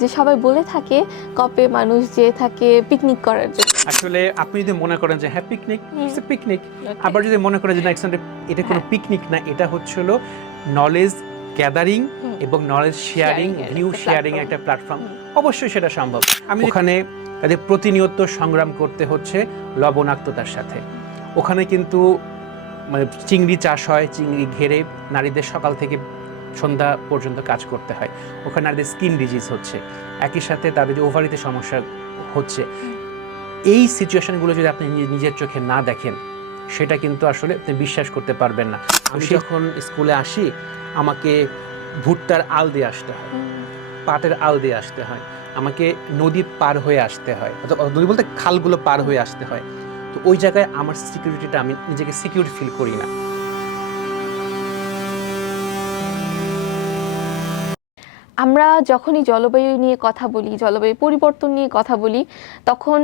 যে সবাই বলে থাকে কপে মানুষ যেয়ে থাকে পিকনিক করার জন্য। আসলে আপনি যদি মনে করেন যে হ্যাঁ picnic, it's a picnic. Okay. আবার যদি মনে করেন যে না এটা কোনো হ্যাঁ। পিকনিক না, এটা হচ্ছে হলো নলেজ গ্যাদারিং এবং নলেজ শেয়ারিং, Sharing এর ভিউ একটা শেয়ারিং platform। একটা প্ল্যাটফর্ম, অবশ্যই সেটা সম্ভব। আমি ওখানে তাদের প্রতিনিয়ত সংগ্রাম করতে হচ্ছে লবণাক্ততার সাথে। ওখানে কিন্তু মানে চিংড়ি চাষ হয়, চিংড়ি ঘেরে নারীদের সকাল থেকে সন্ধ্যা পর্যন্ত কাজ করতে হয়। ওখানে নারীদের স্কিন ডিজিজ হচ্ছে, একই সাথে তাদের যে ওভারিতে সমস্যা হচ্ছে। এই সিচুয়েশনগুলো যদি আপনি নিজের চোখে না দেখেন, সেটা কিন্তু আসলে আপনি বিশ্বাস করতে পারবেন না। আমি যখন স্কুলে আসি, আমাকে ভুট্টার আল দিয়ে আসতে হয়, পাটের আল দিয়ে আসতে হয়, আমাকে নদী পার হয়ে আসতে হয়, নদী বলতে খালগুলো পার হয়ে আসতে হয়। তো ওই জায়গায় আমার সিকিউরিটিটা, আমি নিজেকে সিকিউর ফিল করি না। আমরা যখনই জলবায়ু নিয়ে কথা বলি, জলবায়ু পরিবর্তন নিয়ে কথা বলি, তখন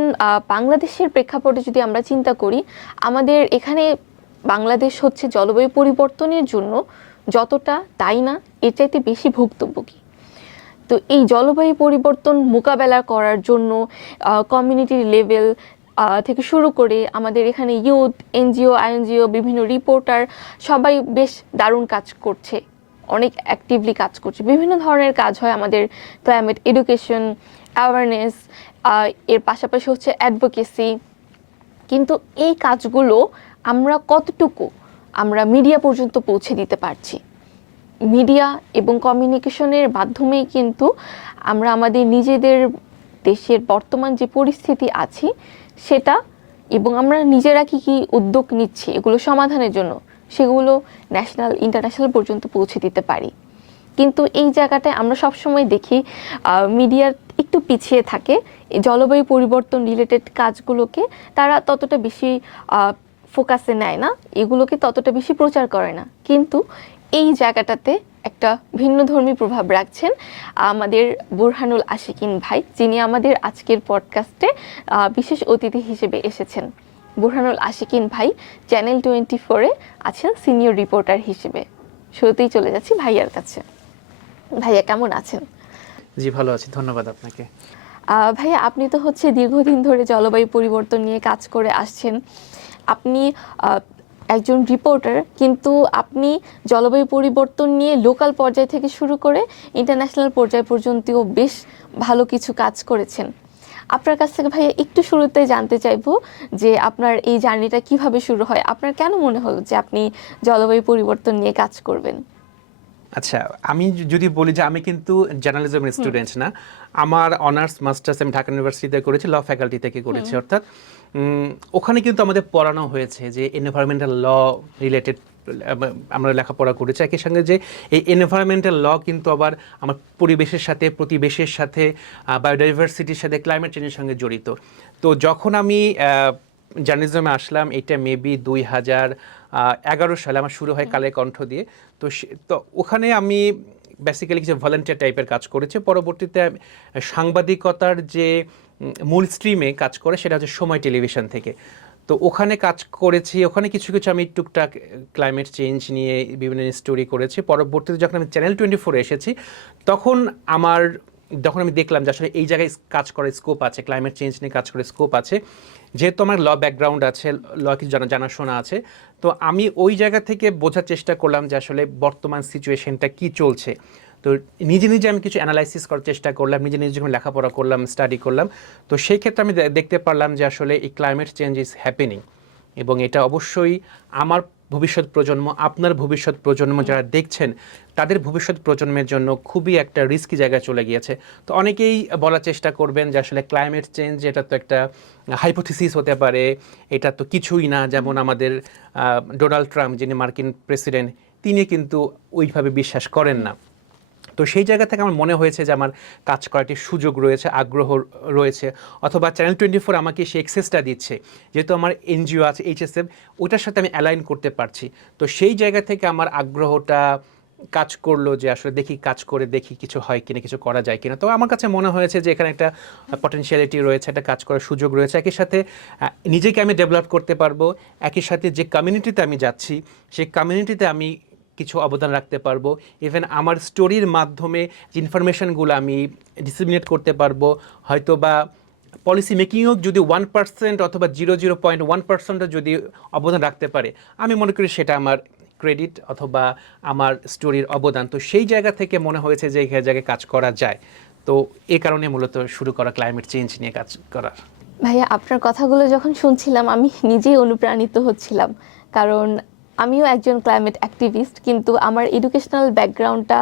বাংলাদেশের প্রেক্ষাপটে যদি আমরা চিন্তা করি, আমাদের এখানে বাংলাদেশ হচ্ছে জলবায়ু পরিবর্তনের জন্য যতটা দায়ী না, এর চাইতে বেশি ভুক্তভোগী। তো এই জলবায়ু পরিবর্তন মোকাবেলা করার জন্য কমিউনিটি লেভেল থেকে শুরু করে আমাদের এখানে ইউথ, এনজিও, আইএনজিও, বিভিন্ন রিপোর্টার সবাই বেশ দারুণ কাজ করছে, অনেক অ্যাক্টিভলি কাজ করছে। বিভিন্ন ধরনের কাজ হয় আমাদের, ক্লাইমেট এডুকেশন, অ্যাওয়ারনেস, এর পাশাপাশি হচ্ছে অ্যাডভোকেসি। কিন্তু এই কাজগুলো আমরা মিডিয়া পর্যন্ত পৌঁছে দিতে পারছি। মিডিয়া এবং কমিউনিকেশনের মাধ্যমেই কিন্তু আমরা আমাদের নিজেদের দেশের বর্তমান যে পরিস্থিতি আছি সেটা, এবং আমরা নিজেরা কি কি উদ্যোগ নিচ্ছি এগুলো সমাধানের জন্য, সেগুলো ন্যাশনাল ইন্টারন্যাশনাল পর্যন্ত পৌঁছে দিতে পারি। কিন্তু এই জায়গাটায় আমরা সবসময় দেখি মিডিয়া একটু পিছিয়ে থাকে। এই জলবায়ু পরিবর্তন রিলেটেড কাজগুলোকে তারা ততটা বেশি ফোকাসে নেয় না, এগুলোকে ততটা বেশি প্রচার করে না। কিন্তু এই জায়গাটাতে একটা ভিন্নধর্মী প্রভাব রাখছেন আমাদের বুরহানুল আশিকিন ভাই, যিনি আমাদের আজকের পডকাস্টে বিশেষ অতিথি হিসেবে এসেছেন। বুরহানুল আশিকিন ভাই চ্যানেল 24-এ আছেন সিনিয়র রিপোর্টার হিসেবে। শুরুতেই চলে যাচ্ছি ভাইয়ার কাছে। ভাইয়া কেমন আছেন? জি ভালো আছি, ধন্যবাদ আপনাকে। ভাইয়া, আপনি তো হচ্ছে দীর্ঘদিন ধরে জলবায়ু পরিবর্তন নিয়ে কাজ করে আসছেন। আপনি একজন রিপোর্টার, কিন্তু আপনি জলবায়ু পরিবর্তন নিয়ে লোকাল পর্যায় থেকে শুরু করে ইন্টারন্যাশনাল পর্যায় পর্যন্তও বেশ ভালো কিছু কাজ করেছেন। আপনার কাছ থেকে ভাইয়া একটু শুরুতে জানতে চাইবো যে আপনার এই জার্নিটা কিভাবে শুরু হয়, আপনার কেন মনে হলো যে আপনি জলবায়ু পরিবর্তন নিয়ে কাজ করবেন? আচ্ছা, আমি যদি বলি যে আমি কিন্তু জার্নালিজমের স্টুডেন্ট না। আমার অনার্স মাস্টার্স আমি ঢাকা ইউনিভার্সিটিতে করেছি, ল ফ্যাকাল্টি থেকে করেছি। অর্থাৎ ওখানে কিন্তু আমাদের পড়ানো হয়েছে যে এনভায়রনমেন্টাল ল রিলেটেড আমরা লেখাপড়া করেছি। একই সঙ্গে যে এই এনভায়রনমেন্টাল ল কিন্তু আবার আমার পরিবেশের সাথে, প্রতিবেশের সাথে, বায়োডাইভার্সিটির সাথে, ক্লাইমেট চেঞ্জের সঙ্গে জড়িত। তো যখন আমি জার্নালিজমে আসলাম, এটা মেবি 2011 সালে আমার শুরু হয় কালের কণ্ঠ দিয়ে। তো ওখানে আমি বেসিক্যালি কিছু ভলান্টিয়ার টাইপের কাজ করেছি। পরবর্তীতে সাংবাদিকতার যে মূল স্ট্রিমে কাজ করে সেটা হচ্ছে সময় টেলিভিশন থেকে। তো ওখানে কাজ করেছি, ওখানে কিছু কিছু আমি টুকটাক ক্লাইমেট চেঞ্জ নিয়ে বিভিন্ন স্টোরি করেছি। পরবর্তীতে যখন আমি চ্যানেল 24 এসেছি, তখন যখন আমি দেখলাম যে আসলে এই জায়গায় কাজ করার স্কোপ আছে, ক্লাইমেট চেঞ্জ নিয়ে কাজ করার স্কোপ আছে, যেহেতু আমার ল ব্যাকগ্রাউন্ড আছে, ল কিছু জানাশোনা আছে, তো আমি ওই জায়গা থেকে বোঝার চেষ্টা করলাম যে আসলে বর্তমান সিচুয়েশনটা কি চলছে। তো নিজে নিজে আমি কিছু অ্যানালাইসিস করার চেষ্টা করলাম, নিজে নিজে যখন লেখাপড়া করলাম, স্টাডি করলাম, তো সেই ক্ষেত্রে আমি দেখতে পারলাম যে আসলে এই ক্লাইমেট চেঞ্জ ইজ হ্যাপেনিং, এবং এটা অবশ্যই আমার ভবিষ্যৎ প্রজন্ম, আপনার ভবিষ্যৎ প্রজন্ম যারা দেখছেন, তাদের ভবিষ্যৎ প্রজন্মের জন্য খুবই একটা রিস্কি জায়গায় চলে গিয়েছে। তো অনেকেই বলার চেষ্টা করবেন যে আসলে ক্লাইমেট চেঞ্জ এটা তো একটা হাইপোথিসিস হতে পারে, এটা তো কিছুই না। যেমন আমাদের ডোনাল্ড ট্রাম্প, যিনি মার্কিন প্রেসিডেন্ট, তিনি কিন্তু ওইভাবে বিশ্বাস করেন না। তো সেই জায়গা থেকে আমার মনে হয়েছে যে আমার কাজ করার একটি সুযোগ রয়েছে, আগ্রহ রয়েছে, অথবা চ্যানেল 24 আমাকে সেই এক্সেসটা দিচ্ছে, যেহেতু আমার এনজিও আছে HSF, ওটার সাথে আমি অ্যালাইন করতে পারছি। তো সেই জায়গা থেকে আমার আগ্রহটা কাজ করলো যে আসলে কাজ করে দেখি কিছু হয় কিনা, কিছু করা যায় কিনা। তো আমার কাছে মনে হয়েছে যে এখানে একটা পটেনশিয়ালিটি রয়েছে, একটা কাজ করার সুযোগ রয়েছে। একই সাথে নিজেকে আমি ডেভেলপ করতে পারবো, একই সাথে যে কমিউনিটিতে আমি যাচ্ছি সেই কমিউনিটিতে আমি কিছু অবদান রাখতে পারবো, ইভেন আমার স্টোরির মাধ্যমে যে ইনফরমেশনগুলো আমি ডিসিমিনেট করতে পারবো, হয়তো বা পলিসি মেকিংও যদি 1% অথবা 0.01% যদি অবদান রাখতে পারে, আমি মনে করি সেটা আমার ক্রেডিট অথবা আমার স্টোরির অবদান। তো সেই জায়গা থেকে মনে হয়েছে যে এই জায়গায় কাজ করা যায়, তো এই কারণে মূলত শুরু করা ক্লাইমেট চেঞ্জ নিয়ে কাজ করার। ভাইয়া, আপনার কথাগুলো যখন শুনছিলাম আমি নিজেই অনুপ্রাণিত হচ্ছিলাম, কারণ আমিও একজন ক্লাইমেট অ্যাক্টিভিস্ট, কিন্তু আমার এডুকেশনাল ব্যাকগ্রাউন্ডটা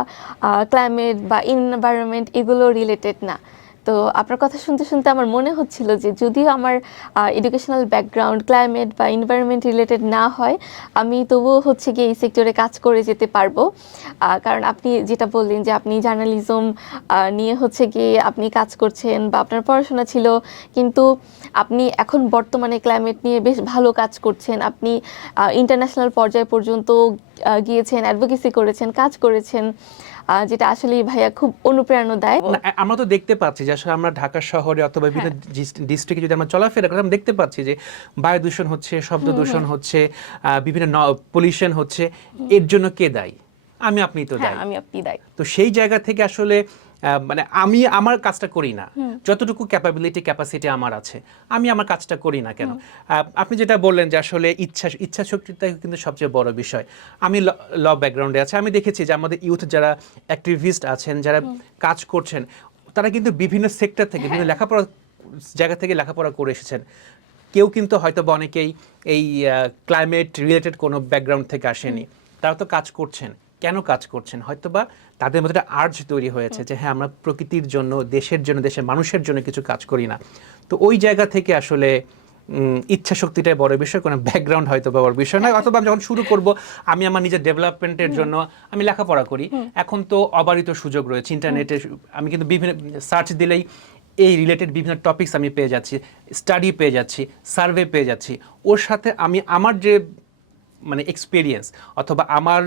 ক্লাইমেট বা এনভায়রনমেন্ট এগুলো রিলেটেড না। তো আপনার কথা শুনতে শুনতে আমার মনে হচ্ছিল যে যদিও আমার এডুকেশনাল ব্যাকগ্রাউন্ড ক্লাইমেট বা এনভায়রনমেন্ট রিলেটেড না হয়, আমি তবুও হচ্ছে গিয়ে এই সেক্টরে কাজ করে যেতে পারবো। কারণ আপনি যেটা বললেন যে আপনি জার্নালিজম নিয়ে হচ্ছে গিয়ে আপনি কাজ করছেন বা আপনার পড়াশোনা ছিল, কিন্তু আপনি এখন বর্তমানে ক্লাইমেট নিয়ে বেশ ভালো কাজ করছেন। আপনি ইন্টারন্যাশনাল পর্যায় পর্যন্ত গিয়েছেন, অ্যাডভোকেসি করেছেন, কাজ করেছেন, যেটা আসলে ভাইয়া খুব অনুপ্রেরণা দেয়। আমরা তো দেখতে পাচ্ছি যে আসলে আমরা ঢাকা শহরে অথবা বিভিন্ন ডিস্ট্রিক্টে যদি আমরা চলাফেরা করি, আমরা দেখতে পাচ্ছি যে বায়ু দূষণ হচ্ছে, শব্দ দূষণ হচ্ছে, বিভিন্ন পলিউশন হচ্ছে। এর জন্য কে দায়ী? আপনি তো দায়ী। আমি আপনি দায়ী। তো সেই জায়গা থেকে আসলে মানে আমি আমার কাজটা করি না, যতটুকু ক্যাপাসিটি আমার আছে আমি আমার কাজটা করি না কেন? আপনি যেটা বললেন যে আসলে ইচ্ছা শক্তিটা কিন্তু সবচেয়ে বড় বিষয়। আমি ল ব্যাকগ্রাউন্ডে আছে, আমি দেখেছি যে আমাদের ইউথ যারা অ্যাক্টিভিস্ট আছেন, যারা কাজ করছেন, তারা কিন্তু বিভিন্ন সেক্টর থেকে, বিভিন্ন লেখাপড়া জায়গা থেকে লেখাপড়া করে এসেছেন। কেউ কিন্তু হয়তো বা অনেকেই এই ক্লাইমেট রিলেটেড কোনো ব্যাকগ্রাউন্ড থেকে আসেনি, তারা তো কাজ করছেন। কেন কাজ করছেন? হয়তো বা তাদের মধ্যে একটা আর্জ তৈরি হয়েছে যে হ্যাঁ, আমরা প্রকৃতির জন্য, দেশের জন্য, দেশের মানুষের জন্য কিছু কাজ করি না। তো ওই জায়গা থেকে আসলে ইচ্ছা শক্তিটাই বড় বিষয়, কোনো ব্যাকগ্রাউন্ড হয়তো বা বড় বিষয় নয়। অথবা আমি যখন শুরু করব, আমি আমার নিজের ডেভেলপমেন্টের জন্য আমি লেখাপড়া করি। এখন তো অবারিত সুযোগ রয়েছে ইন্টারনেটে, আমি কিন্তু বিভিন্ন সার্চ দিলেই এই রিলেটেড বিভিন্ন টপিকস আমি পেয়ে যাচ্ছি, স্টাডি পেয়ে যাচ্ছি, সার্ভে পেয়ে যাচ্ছি। ওর সাথে আমি আমার যে মানে এক্সপিরিয়েন্স অথবা আমার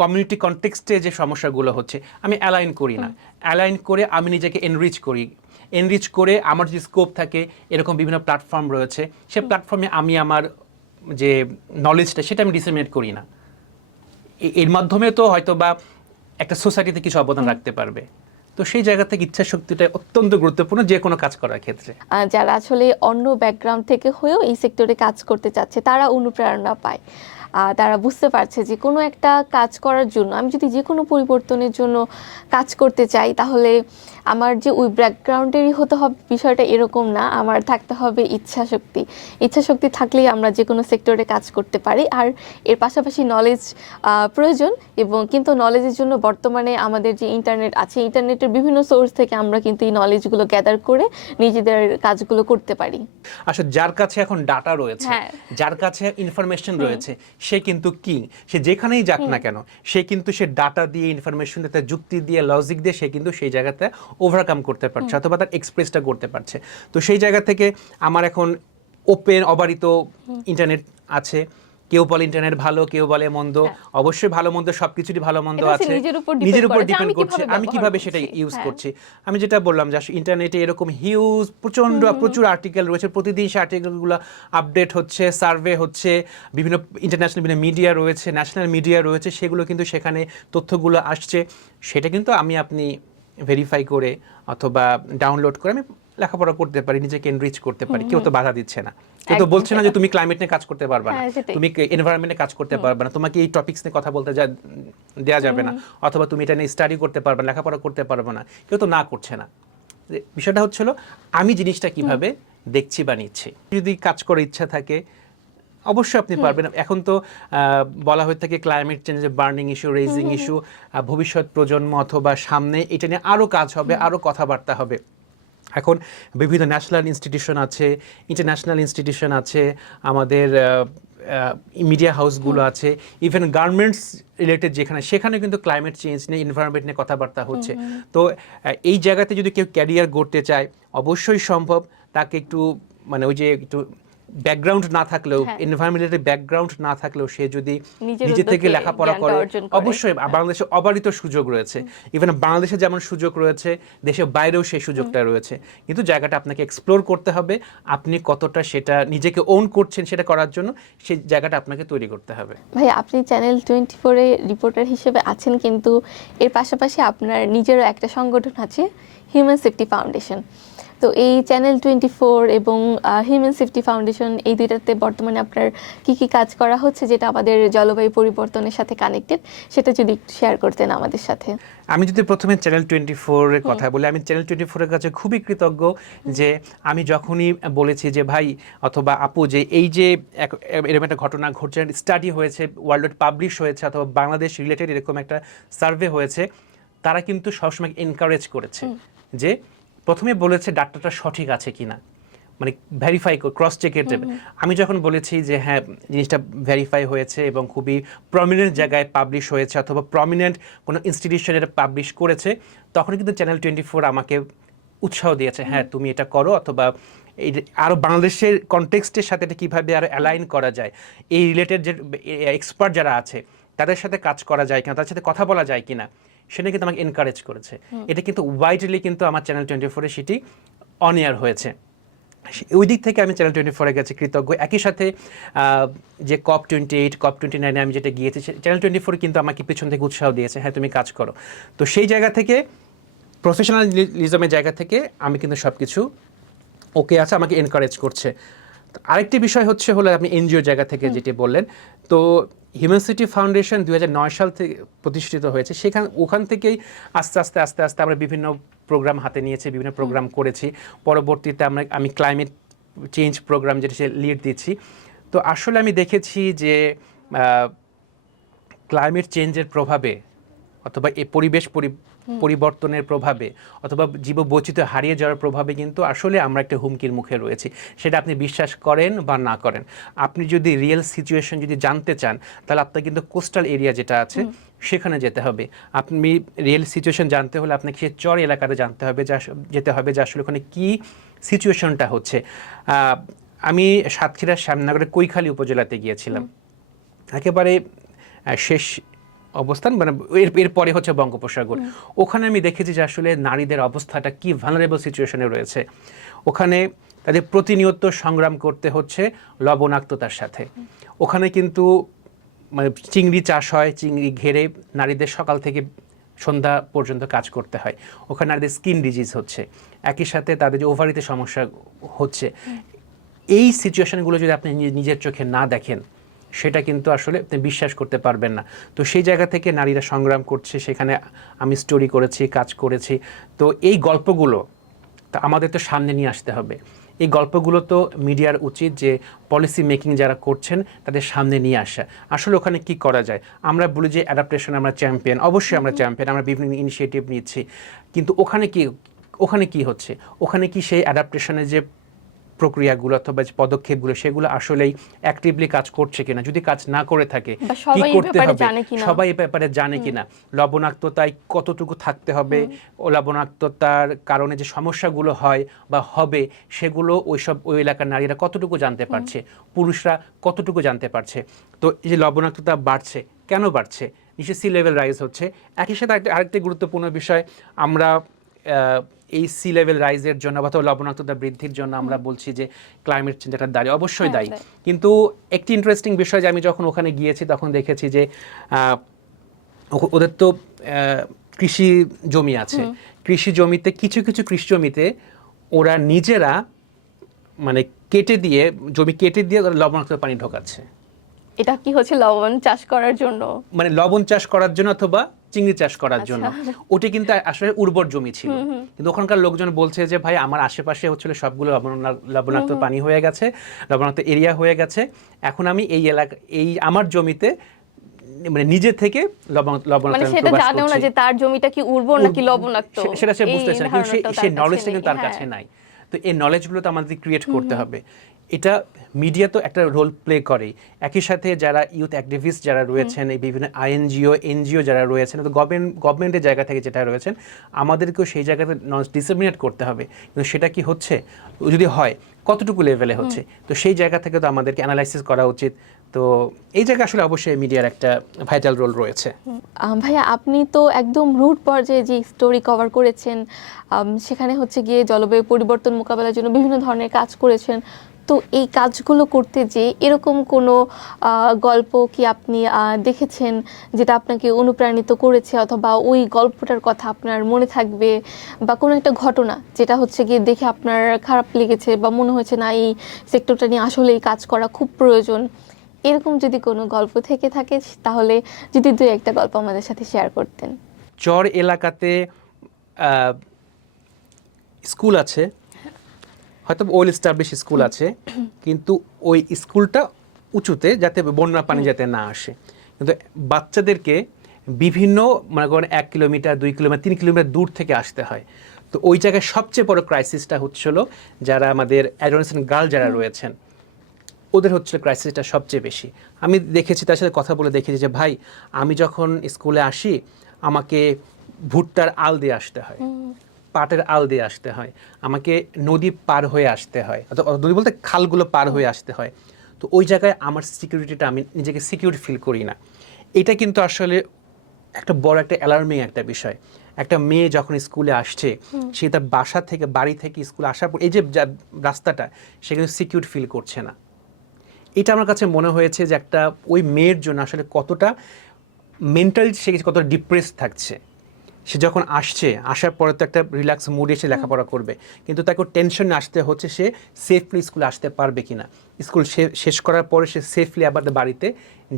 কমিউনিটি কনটেক্সটে যে সমস্যাগুলো হচ্ছে, আমি অ্যালাইন করি না। অ্যালাইন করে আমি নিজেকে এনরিচ করে আমার যে স্কোপ থাকে, এরকম বিভিন্ন প্ল্যাটফর্ম রয়েছে, সে প্ল্যাটফর্মে আমি আমার যে নলেজটা সেটা আমি ডিসেমিনেট করি না। এর মাধ্যমে তো হয়তো বা একটা সোসাইটিতে কিছু অবদান রাখতে পারবে। তো সেই জায়গা থেকে ইচ্ছা শক্তিটা অত্যন্ত গুরুত্বপূর্ণ যে কোনো কাজ করার ক্ষেত্রে। যারা আসলে অন্য ব্যাকগ্রাউন্ড থেকে হয়েও এই সেক্টরে কাজ করতে চাচ্ছে, তারা অনুপ্রেরণা পায়। তারা বুঝতে পারছে যে কোনো একটা কাজ করার জন্য, আমি যদি যে কোনো পরিবর্তনের জন্য কাজ করতে চাই, তাহলে আমার যে ওই ব্যাকগ্রাউন্ডেরই হতে হবে বিষয়টা এরকম না, আমার থাকতে হবে ইচ্ছা শক্তি থাকলেই আমরা যে কোনো সেক্টরে কাজ করতে পারি। আর এর পাশাপাশি নলেজ প্রয়োজন, এবং কিন্তু নলেজের জন্য বর্তমানে আমাদের যে ইন্টারনেট আছে, ইন্টারনেটের বিভিন্ন সোর্স থেকে আমরা কিন্তু এই নলেজগুলো গ্যাদার করে নিজেদের কাজগুলো করতে পারি। আসলে যার কাছে এখন ডাটা রয়েছে, যার কাছে ইনফরমেশন রয়েছে, সে কিন্তু কিং। সে যেখানেই যাক না কেন, সে কিন্তু সে ডাটা দিয়ে, ইনফরমেশন দিয়ে, যুক্তি দিয়ে, লজিক দিয়ে সে কিন্তু সেই জায়গাতে ওভারকাম করতে পারছে অথবা তার এক্সপ্রেসটা করতে পারছে। তো সেই জায়গা থেকে আমার এখন ওপেন অবারিত ইন্টারনেট আছে। কেউ বলে ইন্টারনেট ভালো, কেউ বলে মন্দ। অবশ্যই ভালো মন্দ সবকিছুরই ভালো মন্দ আছে, নিজের উপর ডিপেন্ড করছে আমি কিভাবে সেটা ইউজ করছি। আমি যেটা বললাম যে ইন্টারনেটে এরকম হিউজ প্রচুর আর্টিকেল রয়েছে, প্রতিদিন সেই আর্টিকেলগুলো আপডেট হচ্ছে, সার্ভে হচ্ছে, বিভিন্ন ইন্টারন্যাশনাল বিভিন্ন মিডিয়া রয়েছে, ন্যাশনাল মিডিয়া রয়েছে, সেগুলো কিন্তু সেখানে তথ্যগুলো আসছে। সেটা কিন্তু আপনি ভেরিফাই করে অথবা ডাউনলোড করে আমি লেখাপড়া করতে পারি, নিজেকে এনরিচ করতে পারি। কেউ তো বাধা দিচ্ছে না, কেউ তো বলছে না যে তুমি ক্লাইমেট নিয়ে কাজ করতে পারবে না, তুমি এনভায়রনমেন্টে কাজ করতে পারবে না, তোমাকে এই টপিকস নিয়ে কথা বলতে দেওয়া যাবে না, অথবা তুমি এটা নিয়ে স্টাডি করতে পারবে না, লেখাপড়া করতে পারবে না। কেউ তো না করছে না। বিষয়টা হচ্ছিল আমি জিনিসটা কিভাবে দেখছি বা নিচ্ছি। যদি কাজ করার ইচ্ছা থাকে অবশ্যই আপনি পারবেন। এখন তো বলা হয়ে থাকে ক্লাইমেট চেঞ্জের বার্নিং ইস্যু, রেজিং ইস্যু, ভবিষ্যৎ প্রজন্ম অথবা সামনে এটা নিয়ে আরও কাজ হবে, আরও কথাবার্তা হবে। এখন বিভিন্ন ন্যাশনাল ইনস্টিটিউশন আছে, ইন্টারন্যাশনাল ইনস্টিটিউশন আছে, আমাদের মিডিয়া হাউসগুলো আছে, ইভেন গার্মেন্টস রিলেটেড সেখানে কিন্তু ক্লাইমেট চেঞ্জ নিয়ে, এনভায়রনমেন্ট নিয়ে কথাবার্তা হচ্ছে। তো এই জায়গাতে যদি কেউ ক্যারিয়ার গড়তে চায় অবশ্যই সম্ভব। তাকে একটু মানে ওই যে একটু ব্যাকগ্রাউন্ড না থাকলেও, হ্যাঁ। এনভায়রনমেন্টাল ব্যাকগ্রাউন্ড না থাকলেও সে যদি নিজের নিজে থেকে উদ্যোগে লেখাপড়া জ্ঞানটা করে, অর্জন করে। অবশ্যই বাংলাদেশে অবারিত সুযোগ রয়েছে। ইভেন বাংলাদেশে যেমন সুযোগ রয়েছে, দেশের বাইরেও সেই সুযোগটা রয়েছে, কিন্তু জায়গাটা আপনাকে এক্সপ্লোর করতে হবে। আপনি কতটা সেটা নিজেকে ওন করছেন সেটা করার জন্য সেই জায়গাটা আপনাকে তৈরি করতে হবে। ভাই, আপনি চ্যানেল 24-এ রিপোর্টার হিসেবে আছেন, কিন্তু এর পাশাপাশি আপনার নিজেরও একটা সংগঠন আছে, হিউম্যান সেফটি ফাউন্ডেশন। তো এই চ্যানেল 24 এবং হিউম্যান সেফটি ফাউন্ডেশন, এই দুইটাতে বর্তমানে আপনার কি কি কাজ করা হচ্ছে যেটা আমাদের জলবায়ু পরিবর্তনের সাথে কানেক্টেড, সেটা যদি একটু শেয়ার করতেন আমাদের সাথে। আমি যদি প্রথমে চ্যানেল 24 এর কথা বলি, আমি চ্যানেল 24 এর কাছে খুবই কৃতজ্ঞ যে আমি যখনই বলেছি যে ভাই অথবা আপু যে এই যে এরকম একটা ঘটনা ঘটছে, স্টাডি হয়েছে, ওয়ার্ল্ড পাবলিশ হয়েছে, অথবা বাংলাদেশ রিলেটেড এরকম একটা সার্ভে হয়েছে, তারা কিন্তু সবসময় এনকারেজ করেছে যে প্রথমে বলেছে ডাটাটা সঠিক আছে কিনা, মানে ভেরিফাই ক্রস চেকের দেবে। আমি যখন বলেছি যে হ্যাঁ জিনিসটা ভেরিফাই হয়েছে এবং খুবই প্রমিনেন্ট জায়গায় পাবলিশ হয়েছে অথবা প্রমিনেন্ট কোনো ইনস্টিটিউশন এটা পাবলিশ করেছে, তখন কিন্তু চ্যানেল 24 আমাকে উৎসাহ দিয়েছে, হ্যাঁ তুমি এটা করো, অথবা এই আরও বাংলাদেশের কনটেক্সটের সাথে এটা কীভাবে আরও অ্যালাইন করা যায়, এই রিলেটেড যে এক্সপার্ট যারা আছে তাদের সাথে কাজ করা যায় কিনা, তাদের সাথে কথা বলা যায় কিনা, সেটা কিন্তু আমাকে এনকারেজ করেছে। এটা কিন্তু ওয়াইডলি কিন্তু আমার চ্যানেল 24-এ সেটি অন এয়ার হয়েছে। ওই দিক থেকে আমি চ্যানেল 24-এর কাছে কৃতজ্ঞ। একই সাথে যে COP28, COP29-এ আমি যেটা গিয়েছি, চ্যানেল 24 কিন্তু আমাকে পিছন থেকে উৎসাহ দিয়েছে, হ্যাঁ তুমি কাজ করো। তো সেই জায়গা থেকে, প্রফেশনালিজমের জায়গা থেকে আমি কিন্তু সব কিছু ওকে আছে, আমাকে এনকারেজ করছে। আরেকটি বিষয় হলো আপনি এনজিও জায়গা থেকে যেটি বললেন, তো হিউম্যান সেফটি ফাউন্ডেশন 2009 সাল থেকে প্রতিষ্ঠিত হয়েছে। ওখান থেকেই আস্তে আস্তে আমরা বিভিন্ন প্রোগ্রাম হাতে নিয়েছি, বিভিন্ন প্রোগ্রাম করেছি। পরবর্তীতে আমি ক্লাইমেট চেঞ্জ প্রোগ্রাম যেটা সে লিড দিচ্ছি। তো আসলে আমি দেখেছি যে ক্লাইমেট চেঞ্জের প্রভাবে অথবা এই পরিবেশ পরিবর্তনের প্রভাবে অথবা জীববৈচিত্র্য হারিয়ে যাওয়ার প্রভাবে কিন্তু আসলে আমরা একটা হুমকির মুখে রয়েছি। সেটা আপনি বিশ্বাস করেন বা না করেন, আপনি যদি রিয়েল সিচুয়েশন যদি জানতে চান, তাহলে আপনার কিন্তু কোস্টাল এরিয়া যেটা আছে সেখানে যেতে হবে। আপনি রিয়েল সিচুয়েশন জানতে হলে আপনাকে সে চর এলাকাতে যেতে হবে যে আসলে ওখানে কী সিচুয়েশনটা হচ্ছে। আমি সাতক্ষীরার শ্যামনগরের কৈখালী উপজেলাতে গিয়েছিলাম, একেবারে শেষ অবস্থান, মানে এরপরে হচ্ছে বঙ্গোপসাগর। ওখানে আমি দেখেছি যে আসলে নারীদের অবস্থাটা কি ভালনারেবল সিচুয়েশনে রয়েছে। ওখানে তাদের প্রতিনিয়ত সংগ্রাম করতে হচ্ছে লবণাক্ততার সাথে। ওখানে কিন্তু মানে চিংড়ি চাষ হয়, চিংড়ি ঘেরে নারীদের সকাল থেকে সন্ধ্যা পর্যন্ত কাজ করতে হয়। ওখানে নারীদের স্কিন ডিজিজ হচ্ছে, একই সাথে তাদের যে ওভারিতে সমস্যা হচ্ছে। এই সিচুয়েশনগুলো যদি আপনি নিজের চোখে না দেখেন, সেটা কিন্তু আসলে আপনি বিশ্বাস করতে পারবেন না। তো সেই জায়গা থেকে নারীরা সংগ্রাম করছে, সেখানে আমি স্টোরি করেছি, কাজ করেছি। তো এই গল্পগুলো আমাদের তো সামনে নিয়ে আসতে হবে। এই গল্পগুলো তো মিডিয়ার উচিত যে পলিসি মেকিং যারা করছেন তাদের সামনে নিয়ে আসা। আসলে ওখানে কি করা যায়? আমরা বলি যে অ্যাডাপ্টেশন আমরা চ্যাম্পিয়ন, অবশ্যই আমরা চ্যাম্পিয়ন, আমরা বিভিন্ন ইনিশিয়েটিভ নিচ্ছি, কিন্তু ওখানে কি হচ্ছে? ওখানে কি সেই অ্যাডাপ্টেশনের যে প্রক্রিয়াগুলো অথবা যে পদক্ষেপগুলো সেগুলো আসলেই অ্যাক্টিভলি কাজ করছে কিনা, যদি কাজ না করে থাকে কি করতে হবে, সবাই এই ব্যাপারে জানে কিনা, লবণাক্ততায় কতটুকু থাকতে হবে, ও লবণাক্ততার কারণে যে সমস্যাগুলো হয় বা হবে সেগুলো ওই এলাকার নারীরা কতটুকু জানতে পারছে, পুরুষরা কতটুকু জানতে পারছে। তো এই যে লবণাক্ততা বাড়ছে, কেন বাড়ছে? নিশ্চয়ই সি লেভেল রাইজ হচ্ছে। একই সাথে আরেকটি গুরুত্বপূর্ণ বিষয়, আমরা এই সি লেভেল রাইজের জন্য বা লবণাক্ততা বৃদ্ধির জন্য আমরা বলছি যে ক্লাইমেট চেঞ্জ একটা দায়ী, অবশ্যই দায়ী। কিন্তু একটি ইন্টারেস্টিং বিষয় যে আমি যখন ওখানে গিয়েছি তখন দেখেছি যে ওদের তো কৃষি জমি আছে, কৃষি জমিতে কিছু কৃষি জমিতে ওরা নিজেরা মানে জমি কেটে দিয়ে লবণাক্ত পানি ঢোকাচ্ছে। এটা কি হচ্ছে লবণ চাষ করার জন্য, মানে লবণ চাষ করার জন্য অথবা চিংড়ি চাষ করার জন্য। ওটা কিন্তু আসলে উর্বর জমি ছিল, কিন্তু ওখানকার লোকজন বলছে যে ভাই আমার আশেপাশে হচ্ছিল সবগুলো লবণাক্ত পানি হয়ে গেছে, লবণাক্ত এরিয়া হয়ে গেছে, এখন আমি এই আমার জমিতে মানে নিজে থেকে লবণাক্ত সেটা জানেও না যে তার জমিটা কি উর্বর নাকি লবণাক্ত, সেটা সে বুঝতেছে না, কিন্তু সেই নলেজটা কিন্তু তার কাছে নাই। তো এই নলেজগুলো তো আমাদের ক্রিয়েট করতে হবে। এটা মিডিয়া তো একটা রোল প্লে করে, একই সাথে যারা ইউথ অ্যাক্টিভিস্ট যারা রয়েছেন, এই বিভিন্ন এনজিও যারা রয়েছেন, তো গভর্নমেন্টের জায়গা থেকে যেটা রয়েছেন, আমাদেরকেও সেই জায়গাতে নলেজ ডিসেমিনেট করতে হবে। কিন্তু সেটা কি হচ্ছে? যদি হয়, কতটুকু লেভেলে হচ্ছে। তো সেই জায়গা থেকে তো আমাদেরকে অ্যানালাইসিস করা উচিত। তো এই জায়গায় আসলে অবশ্যই মিডিয়ার একটা ভাইটাল রোল রয়েছে। ভাইয়া, আপনি তো একদম রুট পর্যায়ে যে স্টোরি কভার করেছেন, সেখানে হচ্ছে গিয়ে জলবায়ু পরিবর্তন মোকাবেলার জন্য বিভিন্ন ধরনের কাজ করেছেন। তো এই কাজগুলো করতে যে এরকম কোনো গল্প কি আপনি দেখেছেন যেটা আপনাকে অনুপ্রাণিত করেছে, অথবা ওই গল্পটার কথা আপনার মনে থাকবে, বা কোনো একটা ঘটনা যেটা হচ্ছে গিয়ে দেখে আপনার খারাপ লেগেছে বা মনে হয়েছে না এই সেক্টরটা নিয়ে আসলেই কাজ করা খুব প্রয়োজন, এরকম যদি কোনো গল্প থেকে থাকে তাহলে যদি দুই একটা গল্প আমাদের সাথে শেয়ার করতেন। চর এলাকাতে স্কুল আছে, হয়তো ওয়েল এস্টাবলিশ স্কুল আছে, কিন্তু ওই স্কুলটা উঁচুতে, যাতে বন্যা পানি যাতে না আসে। কিন্তু বাচ্চাদেরকে বিভিন্ন মনে করেন 1 কিলোমিটার 2 কিলোমিটার 3 কিলোমিটার দূর থেকে আসতে হয়। তো ওই জায়গায় সবচেয়ে বড় ক্রাইসিসটা হচ্ছিল যারা আমাদের অ্যাডোলেসেন্ট গার্ল যারা রয়েছেন, ওদের হচ্ছে ক্রাইসিসটা সবচেয়ে বেশি। আমি দেখেছি, তার সাথে কথা বলে দেখেছি যে ভাই, আমি যখন স্কুলে আসি আমাকে ভুট্টার আল দিয়ে আসতে হয়, পাটের আল দিয়ে আসতে হয়, আমাকে নদী পার হয়ে আসতে হয়, অথবা নদী বলতে খালগুলো পার হয়ে আসতে হয়। তো ওই জায়গায় আমার সিকিউরিটিটা, আমি নিজেকে সিকিউর ফিল করি না। এটা কিন্তু আসলে একটা বড় একটা অ্যালার্মিং একটা বিষয়। একটা মেয়ে যখন স্কুলে আসছে, সে তার বাসা থেকে, বাড়ি থেকে স্কুলে আসার পর এই যে রাস্তাটা, সে কিন্তু সিকিউর ফিল করছে না। এটা আমার কাছে মনে হয়েছে যে একটা ওই মেয়ের জন্য আসলে কতটা মেন্টালি সে কতটা ডিপ্রেস থাকছে। সে যখন আসছে, আসার পরে তো একটা রিল্যাক্স মুডে সে লেখাপড়া করবে, কিন্তু তাকে টেনশনে আসতে হচ্ছে সে সেফলি স্কুলে আসতে পারবে কিনা, স্কুল শেষ করার পরে সে সেফলি আবার বাড়িতে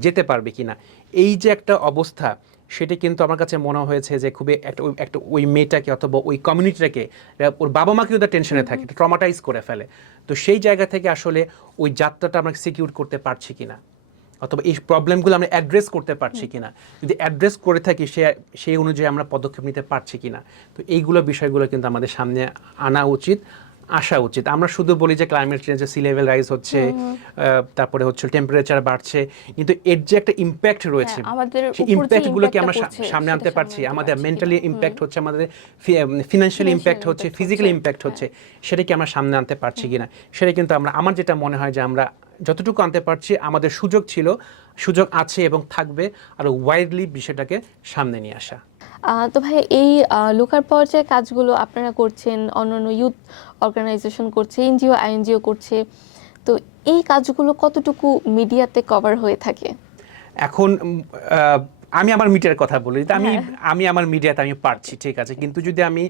যেতে পারবে কিনা। এই যে একটা অবস্থা, সেটা কিন্তু আমার কাছে মনে হয়েছে যে খুবই একটা ওই মেয়েটাকে অথবা ওই কমিউনিটিটাকে, ওর বাবা মাকেও তার টেনশনে থাকে, ট্রমাটাইজ করে ফেলে। তো সেই জায়গা থেকে আসলে ওই যাত্রাটা আমরা সিকিউর করতে পারছি কিনা, অথবা এই প্রবলেমগুলো আমরা অ্যাড্রেস করতে পারছি কিনা, যদি অ্যাড্রেস করে থাকি সেই অনুযায়ী আমরা পদক্ষেপ নিতে পারছি কিনা। তো এইগুলো বিষয়গুলো কিন্তু আমাদের সামনে আনা উচিত, আসা উচিত। আমরা শুধু বলি যে ক্লাইমেট চেঞ্জে সি লেভেল রাইজ হচ্ছে, তারপরে হচ্ছে টেম্পারেচার বাড়ছে, কিন্তু এর যে একটা ইম্প্যাক্ট রয়েছে, সেই ইম্প্যাক্টগুলোকে আমরা সামনে আনতে পারছি। আমাদের মেন্টালি ইম্প্যাক্ট হচ্ছে, আমাদের ফিনান্সিয়ালি ইম্প্যাক্ট হচ্ছে, ফিজিক্যালি ইম্প্যাক্ট হচ্ছে, সেটা কি আমরা সামনে আনতে পারছি কিনা, সেটা কিন্তু আমার যেটা মনে হয় যে আমরা যতটুকু আনতে পারছি, আমাদের সুযোগ ছিল, সুযোগ আছে এবং থাকবে আরো ওয়াইডলি বিষয়টাকে সামনে নিয়ে আসা। তো ভাই, এই লোকাল পর্যায়ে কাজগুলো আপনারা করছেন, অন্যান্য ইউথ অর্গানাইজেশন করছে, এনজিও আইএনজিও করছে, তো এই কাজগুলো কতটুকু মিডিয়াতে কভার হয়ে থাকে? এখন আমি আমার মিডিয়ার কথা বলি, আমি আমার মিডিয়াতে আমি পারছি, ঠিক আছে, কিন্তু যদি আমি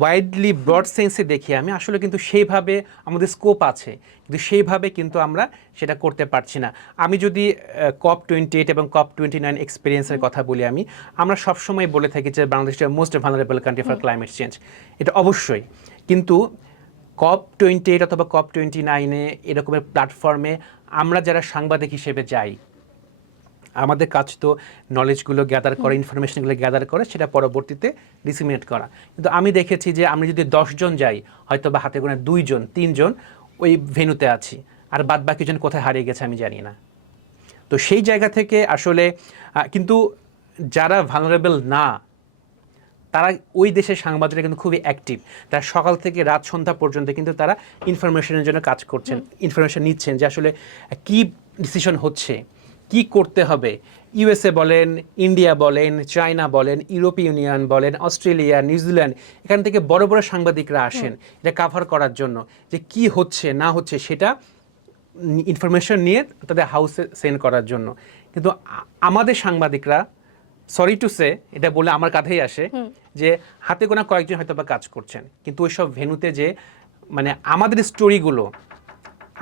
ওয়াইডলি ব্রড সেন্সে দেখি, আমি আসলে কিন্তু সেইভাবে আমাদের স্কোপ আছে, কিন্তু সেইভাবে কিন্তু আমরা সেটা করতে পারছি না। আমি যদি COP28 এবং COP29 এক্সপিরিয়েন্সের কথা বলি, আমরা সবসময় বলে থাকি যে Bangladesh most vulnerable country for climate change, এটা অবশ্যই। কিন্তু COP28 অথবা COP29-এ এরকমের প্ল্যাটফর্মে আমরা যারা সাংবাদিক হিসেবে যাই, আমাদের কাজ তো নলেজগুলো গ্যাদার করা, ইনফরমেশনগুলো গ্যাদার করে সেটা পরবর্তীতে ডিসিমিনেট করা। কিন্তু আমি দেখেছি যে আমরা যদি 10 জন যাই, হয়তো বা হাতে গোনা 2 জন 3 জন ওই ভেন্যুতে আছি, আর বাদ বাকি জন কোথায় হারিয়ে গেছে আমি জানি না। তো সেই জায়গা থেকে আসলে কিন্তু যারা ভালনারেবল না, তারা ওই দেশের সাংবাদিকরা কিন্তু খুবই অ্যাক্টিভ। তারা সকাল থেকে রাত সন্ধ্যা পর্যন্ত কিন্তু তারা ইনফরমেশনের জন্য কাজ করছেন, ইনফরমেশন নিচ্ছেন যে আসলে কি ডিসিশন হচ্ছে, কি করতে হবে। ইউএসএ বলেন, ইন্ডিয়া বলেন, চায়না বলেন, ইউরোপীয় ইউনিয়ন বলেন, অস্ট্রেলিয়া, নিউজিল্যান্ড, এখান থেকে বড় বড় সাংবাদিকরা আসেন এটা কাভার করার জন্য, যে কি হচ্ছে না হচ্ছে সেটা ইনফরমেশন নিয়ে তাদের হাউসে সেন্ড করার জন্য। কিন্তু আমাদের সাংবাদিকরা, সরি টু সে, এটা বলে আমার কাঁধেই আসে, যে হাতে গোনা কয়েকজন হয়তো বা কাজ করছেন, কিন্তু ওইসব ভেন্যুতে যে মানে আমাদের স্টোরিগুলো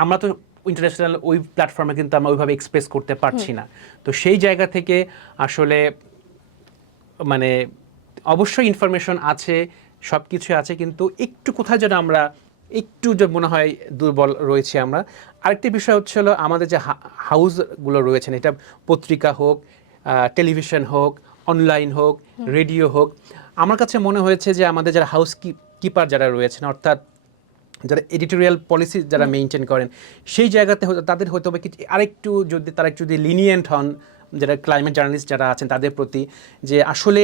আমরা তো ইন্টারন্যাশনাল ওই প্ল্যাটফর্মে কিন্তু আমরা ওইভাবে এক্সপ্রেস করতে পারছি না। তো সেই জায়গা থেকে আসলে মানে অবশ্যই ইনফরমেশন আছে, সব কিছু আছে, কিন্তু একটু কোথায় যেন আমরা একটু যে মনে হয় দুর্বল রয়েছে আমরা। আরেকটি বিষয় হচ্ছে হলো আমাদের যে হাউসগুলো রয়েছেন, এটা পত্রিকা হোক, টেলিভিশন হোক, অনলাইন হোক, রেডিও হোক, আমার কাছে মনে হয়েছে যে আমাদের যারা হাউস কিপার যারা রয়েছেন, অর্থাৎ যারা এডিটোরিয়াল পলিসি যারা মেনটেন করেন, সেই জায়গাতে তাদের হয়তো বা আরেকটু যদি তারা একটু যদি লিনিয়েন্ট হন, যারা ক্লাইমেট জার্নালিস্ট যারা আছেন তাদের প্রতি, যে আসলে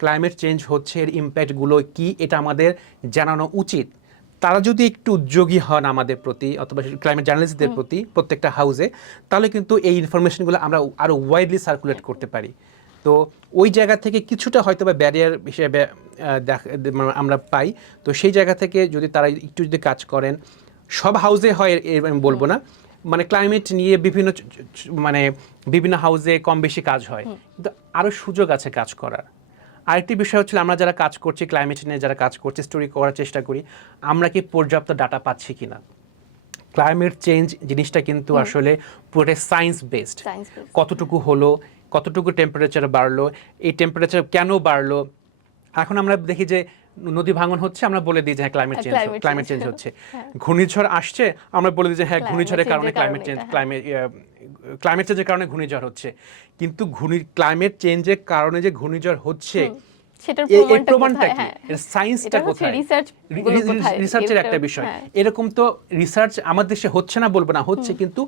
ক্লাইমেট চেঞ্জ হচ্ছে, এর ইম্প্যাক্টগুলো কি, এটা আমাদের জানানো উচিত। তারা যদি একটু উদ্যোগী হন আমাদের প্রতি অথবা ক্লাইমেট জার্নালিস্টদের প্রতি প্রত্যেকটা হাউসে, তাহলে কিন্তু এই ইনফরমেশনগুলো আমরা আরো ওয়াইডলি সার্কুলেট করতে পারি। তো ওই জায়গা থেকে কিছুটা হয়তো বা ব্যারিয়ার হিসেবে আমরা পাই। তো সেই জায়গা থেকে যদি তারা একটু যদি কাজ করেন, সব হাউসে হয় আমি বলবো না, মানে ক্লাইমেট নিয়ে মানে বিভিন্ন হাউসে কম বেশি কাজ হয়, কিন্তু আরও সুযোগ আছে কাজ করার। আরেকটি বিষয় হচ্ছে আমরা যারা কাজ করছি ক্লাইমেট নিয়ে, যারা কাজ করছি, স্টোরি করার চেষ্টা করি, আমরা কি পর্যাপ্ত ডাটা পাচ্ছি কিনা। ক্লাইমেট চেঞ্জ জিনিসটা কিন্তু আসলে পুরোটাই সায়েন্স বেসড। কতটুকু হলো, কতটুকু টেম্পারেচার বাড়লো, এই টেম্পারেচার কেন বাড়লো। এখন আমরা দেখি যে নদী ভাঙন হচ্ছে, আমরা বলে দিই যে হ্যাঁ ক্লাইমেট চেঞ্জ হচ্ছে। ঘূর্ণিঝড় আসছে, আমরা বলে দিই যে হ্যাঁ ঘূর্ণিঝড়ের কারণে ক্লাইমেট চেঞ্জের কারণে ঘূর্ণিঝড় হচ্ছে। কিন্তু ক্লাইমেট চেঞ্জের কারণে যে ঘূর্ণিঝড় হচ্ছে এর প্রমাণটা কি, এর সায়েন্সটা কোথায়, রিসার্চের একটা বিষয়। এরকম তো রিসার্চ আমাদের দেশে হচ্ছে না বলবো না, হচ্ছে, কিন্তু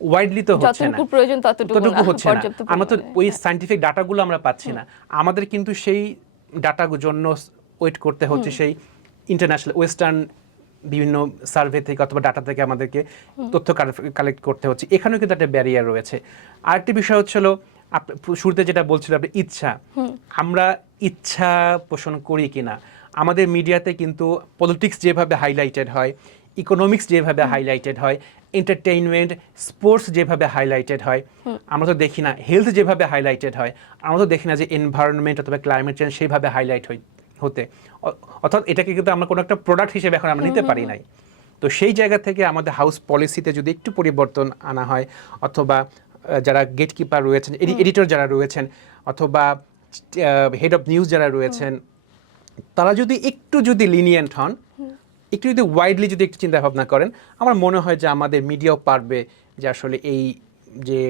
ওয়াইডলি তো হচ্ছে না, ততটুকু হচ্ছে না। আমরা তো ওই সায়েন্টিফিক ডাটাগুলো আমরা পাচ্ছি না। আমাদের কিন্তু সেই ডাটার জন্য ওয়েট করতে হচ্ছে সেই ইন্টারন্যাশনাল ওয়েস্টার্ন বিভিন্ন সার্ভে থেকে অথবা ডাটা থেকে আমাদেরকে তথ্য কালেক্ট করতে হচ্ছে। এখানেও কিন্তু একটা ব্যারিয়ার রয়েছে। আরেকটি বিষয় হচ্ছিল শুরুতে যেটা বলছিলাম, ইচ্ছা, আমরা ইচ্ছা পোষণ করি কিনা। আমাদের মিডিয়াতে কিন্তু পলিটিক্স যেভাবে হাইলাইটেড হয়, ইকোনমিক্স যেভাবে হাইলাইটেড হয়, এন্টারটেইনমেন্ট, স্পোর্টস যেভাবে হাইলাইটেড হয়, আমরা তো দেখি না। হেলথ যেভাবে হাইলাইটেড হয়, আমরা তো দেখি না যে এনভায়রনমেন্ট অথবা ক্লাইমেট চেঞ্জ সেইভাবে হাইলাইট হতে। অর্থাৎ এটাকে কিন্তু আমরা কোনো একটা প্রোডাক্ট হিসেবে এখন আমরা নিতে পারি নাই। তো সেই জায়গা থেকে আমাদের হাউস পলিসিতে যদি একটু পরিবর্তন আনা হয়, অথবা যারা গেটকিপার রয়েছেন, এডিটর যারা রয়েছেন, অথবা হেড অফ নিউজ যারা রয়েছেন, তারা যদি লিনিয়েন্ট হন, একটু যদি ওয়াইডলি যদি একটু চিন্তা ভাবনা করেন, আমার মনে হয় যে আমাদের মিডিয়াও পারবে যে আসলে এই যে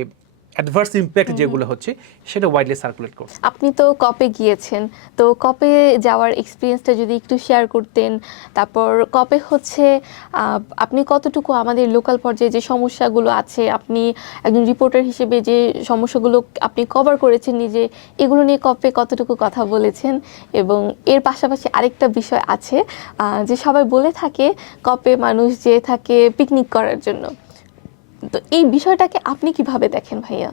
অ্যাডভার্স ইম্প্যাক্ট যেগুলো হচ্ছে সেটা ওয়াইডলি সার্কুলেট করছে। আপনি তো কপে গিয়েছেন, তো কপে যাওয়ার এক্সপিরিয়েন্সটা যদি একটু শেয়ার করতেন। তারপর কপে হচ্ছে আপনি কতটুকু আমাদের লোকাল পর্যায়ে যে সমস্যাগুলো আছে, আপনি একজন রিপোর্টার হিসেবে যে সমস্যাগুলো আপনি কভার করেছেন নিজে, এগুলো নিয়ে কপে কতটুকু কথা বলেছেন। এবং এর পাশাপাশি আরেকটা বিষয় আছে যে সবাই বলে থাকে কপে মানুষ যেয়ে থাকে পিকনিক করার জন্য, তো এই বিষয়টাকে আপনি কিভাবে দেখেন ভাইয়া?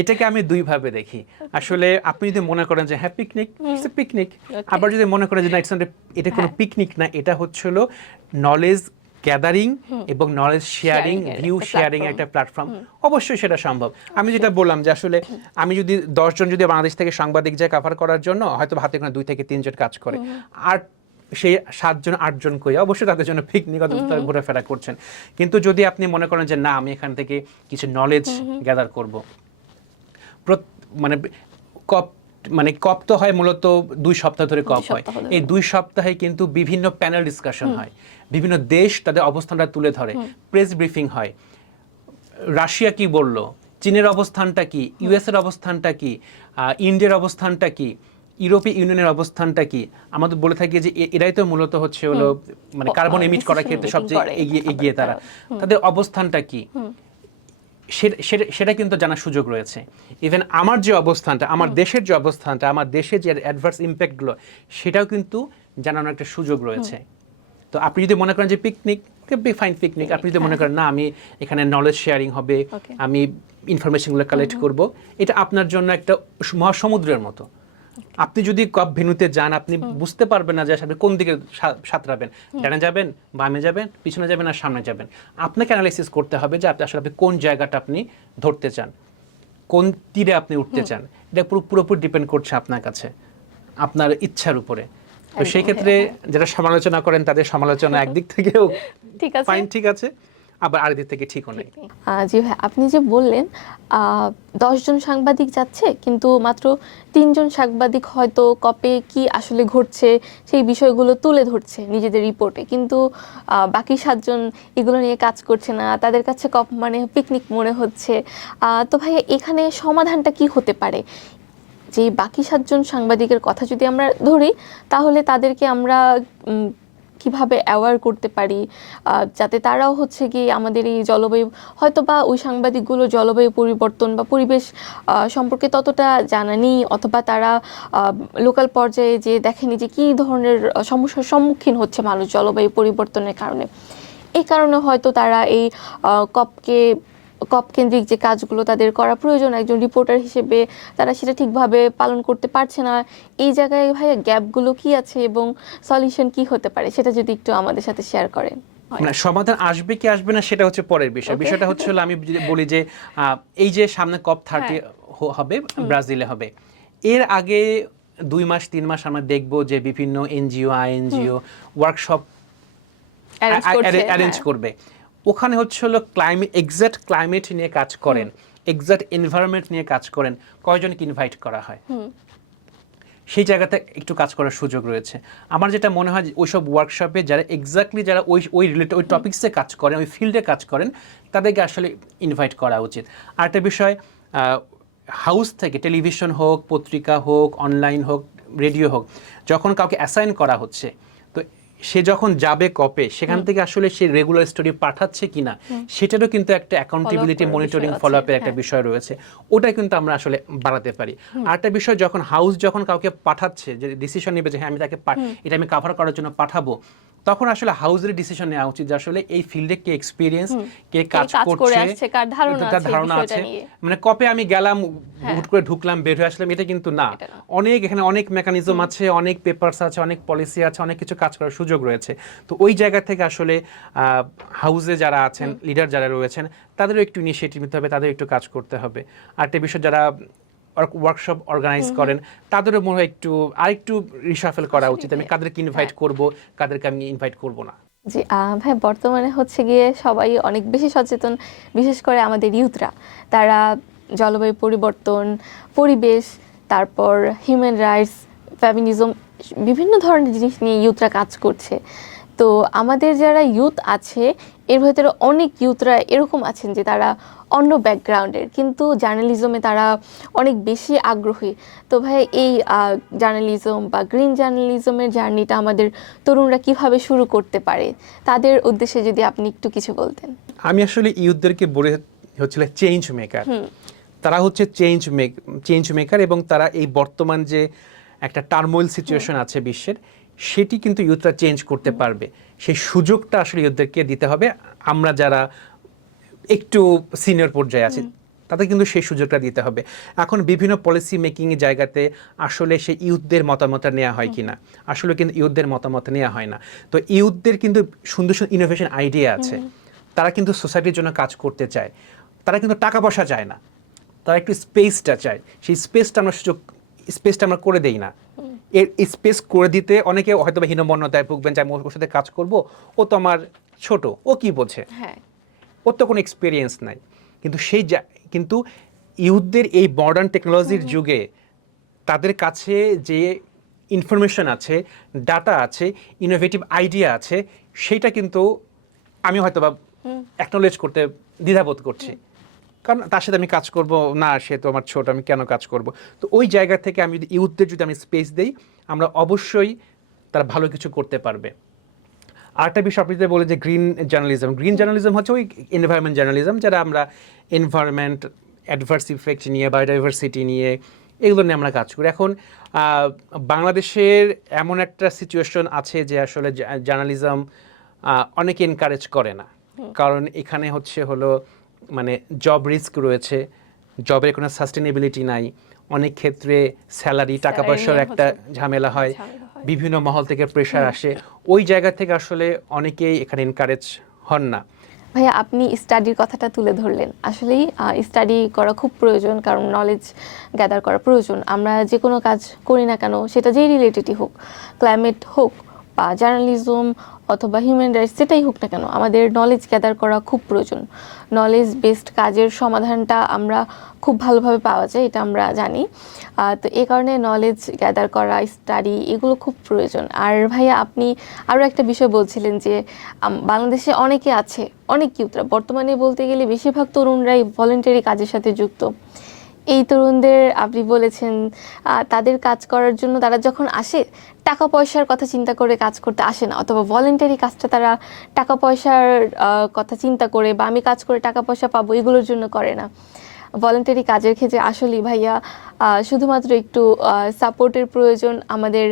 এটাকে আমি দুইভাবে দেখি। আসলে আপনি যদি মনে করেন যে হ্যাঁ পিকনিক, আবার যদি মনে করেন যে না এটা কোনো পিকনিক না, এটা হচ্ছিল নলেজ গ্যাদারিং এবং নলেজ শেয়ারিং, ভিউ শেয়ারিং একটা প্ল্যাটফর্ম, অবশ্যই সেটা সম্ভব। আমি যেটা বললাম যে আসলে আমি যদি 10 জন যদি বাংলাদেশ থেকে সাংবাদিক যায় কভার করার জন্য, হয়তো হাতে গোনা 2 থেকে 3 জন কাজ করে, আর সেই 7 জন 8 জন কই অবশ্যই তাদের জন্য পিকনিক অথবা ঘোরাফেরা করছেন। কিন্তু যদি আপনি মনে করেন যে না আমি এখান থেকে কিছু নলেজ গ্যাদার করব, কপ তো হয় মূলত 2 সপ্তাহ ধরে কপ হয়। এই 2 সপ্তাহে কিন্তু বিভিন্ন প্যানেল ডিসকাশন হয়, বিভিন্ন দেশ তাদের অবস্থানটা তুলে ধরে, প্রেস ব্রিফিং হয়, রাশিয়া কি বলল, চীনের অবস্থানটা কি, ইউএস এর অবস্থানটা কি, ইন্ডিয়ার অবস্থানটা কি, ইউরোপীয় ইউনিয়নের অবস্থানটা কি। আমাদের বলে থাকি যে এরাই তো মূলত হলো মানে কার্বন এমিট করার ক্ষেত্রে সবচেয়ে এগিয়ে তারা, তাদের অবস্থানটা কি সেটা কিন্তু জানার সুযোগ রয়েছে। ইভেন আমার যে অবস্থানটা, আমার দেশের যে অবস্থানটা, আমার দেশের যে অ্যাডভার্স ইম্প্যাক্টগুলো, সেটাও কিন্তু জানানোর একটা সুযোগ রয়েছে। তো আপনি যদি মনে করেন যে পিকনিক, ফাইন পিকনিক। আপনি যদি মনে করেন না আমি এখানে নলেজ শেয়ারিং হবে, আমি ইনফরমেশনগুলো কালেক্ট করব, এটা আপনার জন্য একটা মহাসমুদ্রের মতো। আপনি যদি কপ ভেন্যুতে যান, আপনি বুঝতে পারবেন না যে আসলে কোন দিকে সাঁতরাবেন, ডানে যাবেন, বামে যাবেন, পিছনে যাবেন আর সামনে যাবেন। আপনাকে অ্যানালাইসিস করতে হবে যে আপনি কোন জায়গাটা আপনি ধরতে চান, কোন তীরে আপনি উঠতে চান। এটা পুরোপুরি ডিপেন্ড করছে আপনার কাছে, আপনার ইচ্ছার উপরে। তো সেই ক্ষেত্রে যারা সমালোচনা করেন তাদের সমালোচনা একদিক থেকেও ফাইন, ঠিক আছে, আবার আরেকদিক থেকে ঠিকও নেই। জি ভাই, আপনি যে বললেন 10 জন সাংবাদিক যাচ্ছে কিন্তু মাত্র 3 জন সাংবাদিক হয়তো কপে কি আসলে ঘটছে সেই বিষয়গুলো তুলে ধরছে নিজেদের রিপোর্টে, কিন্তু বাকি 7 জন এগুলো নিয়ে কাজ করছে না, তাদের কাছে কপ মানে পিকনিক মনে হচ্ছে। তো ভাই এখানে সমাধানটা কি হতে পারে? যে বাকি 7 জন সাংবাদিকের কথা যদি আমরা ধরি, তাহলে তাদেরকে আমরা কিভাবে অ্যাওয়্যার করতে পারি, যাতে তারাও হচ্ছে গিয়ে আমাদের এই জলবায়ু, হয়তো বা ওই সাংবাদিকগুলো জলবায়ু পরিবর্তন বা পরিবেশ সম্পর্কে ততটা জানা নেই, অথবা তারা লোকাল পর্যায়ে যে দেখেনি যে কী ধরনের সমস্যার সম্মুখীন হচ্ছে মানুষ জলবায়ু পরিবর্তনের কারণে। এই কারণে হয়তো তারা এই কপ কেন্দ্রিক যে কাজগুলো তাদের করা প্রয়োজন একজন রিপোর্টার হিসেবে, তারা সেটা ঠিকভাবে পালন করতে পারছে না। এই জায়গায় ভাইয়া গ্যাপগুলো কি আছে এবং সলিউশন কি হতে পারে, সেটা যদি একটু আমাদের সাথে শেয়ার করেন। না, সমাধান আসবে কি আসবে না সেটা হচ্ছে পরের বিষয়। Okay. বিষয়টা হচ্ছে হলো, আমি যদি বলি যে এই যে সামনে COP30 হবে, ব্রাজিলে হবে, এর আগে 2 মাস 3 মাস আমরা দেখব যে বিভিন্ন এনজিও আইএনজিও ওয়ার্কশপ অ্যারেঞ্জ করবে। ওখানে হচ্ছে হলো এক্সাক্ট ক্লাইমেট নিয়ে কাজ করেন, এক্সাক্ট এনভায়রনমেন্ট নিয়ে কাজ করেন, কয়জনকে ইনভাইট করা হয়? সেই জায়গাতে একটু কাজ করার সুযোগ রয়েছে। আমার যেটা মনে হয় ওইসব ওয়ার্কশপে যারা এক্স্যাক্টলি যারা ওই রিলেটেড ওই টপিক্সে কাজ করেন, ওই ফিল্ডে কাজ করেন, তাদেরকে আসলে ইনভাইট করা উচিত। আরেকটা বিষয়, হাউস থেকে টেলিভিশন হোক, পত্রিকা হোক, অনলাইন হোক, রেডিও হোক, যখন কাউকে অ্যাসাইন করা হচ্ছে, তো সে যখন যাবে কপে, সেখান থেকে আসলে সে রেগুলার স্টোরি পাঠাচ্ছে কিনা সেটারও কিন্তু একটা অ্যাকাউন্টেবিলিটি, মনিটরিং, ফলো আপের একটা বিষয় রয়েছে। ওটা কিন্তু আমরা আসলে বাড়াতে পারি। আরেকটা বিষয়, যখন হাউস যখন কাউকে পাঠাচ্ছে, যে ডিসিশন নেবে যে হ্যাঁ আমি তাকে এটা আমি কভার করার জন্য পাঠাবো, তখন আসলে হাউসের ডিসিশন নেওয়া উচিত যে আসলে এই ফিল্ডে কে এক্সপিরিয়েন্স, কে কাজ করছে, কার ধারণা আছে। মানে কপে আমি গেলাম, হুট করে ঢুকলাম, বের হয়ে আসলাম, এটা কিন্তু না। এখানে অনেক মেকানিজম আছে, অনেক পেপারস আছে, অনেক পলিসি আছে, অনেক কিছু কাজ করার সুযোগ রয়েছে। তো ওই জায়গা থেকে আসলে হাউসে যারা আছেন, লিডার যারা রয়েছেন, তাদেরও একটু ইনিশিয়েটিভ নিতে হবে, তাদের একটু কাজ করতে হবে। আরেকটা বিষয়, যারা ওয়ার্কশপ অর্গানাইজ করেন, তাদেরও মনে হয় আরেকটু রিশাফেল করা উচিত, আমি কাদেরকে ইনভাইট করব, কাদেরকে আমি ইনভাইট করব না। জি ভাই, বর্তমানে হচ্ছে গিয়ে সবাই অনেক বেশি সচেতন, বিশেষ করে আমাদের ইউথরা। তারা জলবায়ু পরিবর্তন, পরিবেশ, তারপর হিউম্যান রাইটস, ফেমিনিজম, বিভিন্ন ধরনের জিনিস নিয়ে ইউথরা কাজ করছে। তো আমাদের যারা ইউথ আছে, এর ভেতরে অনেক ইউথরা এরকম আছেন যে তারা অন্য ব্যাকগ্রাউন্ডের, কিন্তু জার্নালিজমে তারা অনেক বেশি আগ্রহী। তো ভাই, এই জার্নালিজম বা গ্রিন জার্নালিজমের জার্নিটা আমাদের তরুণরা কিভাবে শুরু করতে পারে, তাদের উদ্দেশ্যে যদি আপনি একটু কিছু বলতেন। আমি আসলে ইউথদেরকে বলে হচ্ছিল চেঞ্জ মেকার। তারা হচ্ছে চেঞ্জ মেকার, এবং তারা এই বর্তমান যে একটা টার্মোইল সিচুয়েশন আছে বিশ্বের, সেটি কিন্তু ইউথরা চেঞ্জ করতে পারবে। সেই সুযোগটা আসলে ইউথদেরকে দিতে হবে। আমরা যারা একটু সিনিয়র পর্যায়ে আছি, তাদের কিন্তু সেই সুযোগটা দিতে হবে। এখন বিভিন্ন পলিসি মেকিং এর জায়গাতে আসলে সেই ইউথদের মতামত নেওয়া হয় কিনা, আসলে কিন্তু ইউথদের মতামত নেওয়া হয় না। তো ইউথদের কিন্তু সুন্দর সুন্দর ইনোভেশন আইডিয়া আছে, তারা কিন্তু সোসাইটির জন্য কাজ করতে চায়। তারা কিন্তু টাকা পয়সা চায় না, তারা একটু স্পেসটা চায়। সেই স্পেসটা আমরা করে দেই না। এর স্পেস করে দিতে অনেকে হয়তো বা হীনমন্যতায় ভুগবেন, যে আমি ওর সাথে কাজ করব, ও তো আমার ছোট, ও কি বোঝে, ওর তো কোনো এক্সপিরিয়েন্স নাই। কিন্তু ইউথদের এই মডার্ন টেকনোলজির যুগে তাদের কাছে যে ইনফরমেশন আছে, ডাটা আছে, ইনোভেটিভ আইডিয়া আছে, সেইটা কিন্তু আমি হয়তো বা অ্যাকনোলেজ করতে দ্বিধাবোধ করছি। কারণ তার সাথে আমি কাজ করব না, সে তো আমার ছোট, আমি কেন কাজ করব? তো ওই জায়গা থেকে আমি যদি ইউথদের যদি আমি স্পেস দেই, আমরা অবশ্যই তারা ভালো কিছু করতে পারবে। আরেকটা বিষয় আপনি যে বলে যে গ্রিন জার্নালিজম হচ্ছে ওই এনভায়রনমেন্ট জার্নালিজম, যারা আমরা এনভায়রনমেন্ট, অ্যাডভার্স ইফেক্ট নিয়ে, বায়োডাইভার্সিটি নিয়ে, এগুলো নিয়ে আমরা কাজ করি। এখন বাংলাদেশের এমন একটা সিচুয়েশন আছে যে আসলে জার্নালিজম অনেকে এনকারেজ করে না, কারণ এখানে হলো মানে জব রিস্ক রয়েছে, জবের কোনো সাস্টেনেবিলিটি নাই, অনেক ক্ষেত্রে স্যালারি, টাকা পয়সার একটা ঝামেলা হয়, বিভিন্ন মহল থেকে প্রেশার আসে। ওই জায়গা থেকে আসলে অনেকেই এখানে এনকারেজ হন না। ভাইয়া, আপনি স্টাডির কথাটা তুলে ধরলেন। আসলেই স্টাডি করা খুব প্রয়োজন, কারণ নলেজ গ্যাদার করা প্রয়োজন। আমরা যে কোনো কাজ করি না কেন, সেটা যেই রিলেটেডই হোক, ক্লাইমেট হোক বা জার্নালিজম অথবা হিউম্যান রাইটস, যেটাই হোক না কেন, আমাদের নলেজ গ্যাদার করা খুব প্রয়োজন। নলেজ বেসড কাজের সমাধানটা আমরা খুব ভালোভাবে পাওয়া যায়, এটা আমরা জানি। তো এই কারণে নলেজ গ্যাদার করা, স্টাডি, এগুলো খুব প্রয়োজন। আর ভাইয়া, আপনি আরও একটা বিষয় বলছিলেন যে বাংলাদেশে অনেকে আছে, অনেক ইউথরা বর্তমানে বলতে গেলে বেশিরভাগ তরুণরাই ভলেন্টারি কাজের সাথে যুক্ত। এই তরুণদের আপনি বলেছেন তাদের কাজ করার জন্য তারা যখন আসে টাকা পয়সার কথা চিন্তা করে কাজ করতে আসে না, অথবা ভলেন্টারি কাজটা তারা টাকা পয়সার কথা চিন্তা করে বা আমি কাজ করে টাকা পয়সা পাবো এগুলোর জন্য করে না। ভলেন্টারি কাজের ক্ষেত্রে আসলেই ভাইয়া শুধুমাত্র একটু সাপোর্টের প্রয়োজন, আমাদের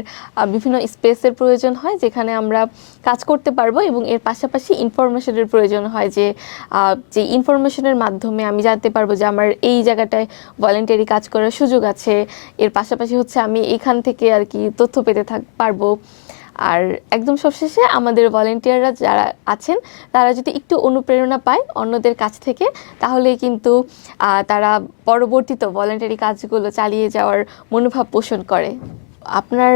বিভিন্ন স্পেসের প্রয়োজন হয় যেখানে আমরা কাজ করতে পারবো, এবং এর পাশাপাশি ইনফরমেশনের প্রয়োজন হয় যে ইনফরমেশনের মাধ্যমে আমি জানতে পারবো যে আমার এই জায়গাটায় ভলেন্টারি কাজ করার সুযোগ আছে। এর পাশাপাশি হচ্ছে আমি এখান থেকে আর কি তথ্য পেতে পারবো। আর একদম সবশেষে আমাদের ভলেন্টিয়াররা যারা আছেন তারা যদি একটু অনুপ্রেরণা পায় অন্যদের কাছ থেকে, তাহলে কিন্তু তারা পরবর্তীতে ভলেন্টারি কাজগুলো চালিয়ে যাওয়ার মনোভাব পোষণ করে। আপনার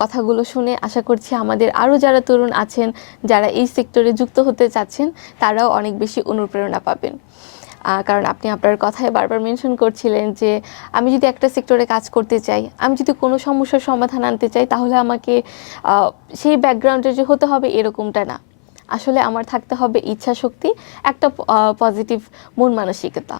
কথাগুলো শুনে আশা করছি আমাদের আরও যারা তরুণ আছেন যারা এই সেক্টরে যুক্ত হতে চাচ্ছেন তারাও অনেক বেশি অনুপ্রেরণা পাবেন। কারণ আপনি আপনার কথায় বারবার মেনশন করছিলেন যে আমি যদি একটা সেক্টরে কাজ করতে চাই, আমি যদি কোনো সমস্যার সমাধান আনতে চাই, তাহলে আমাকে সেই ব্যাকগ্রাউন্ডে যে হতে হবে এরকমটা না। আসলে আমার থাকতে হবে ইচ্ছা শক্তি, একটা পজিটিভ মন মানসিকতা।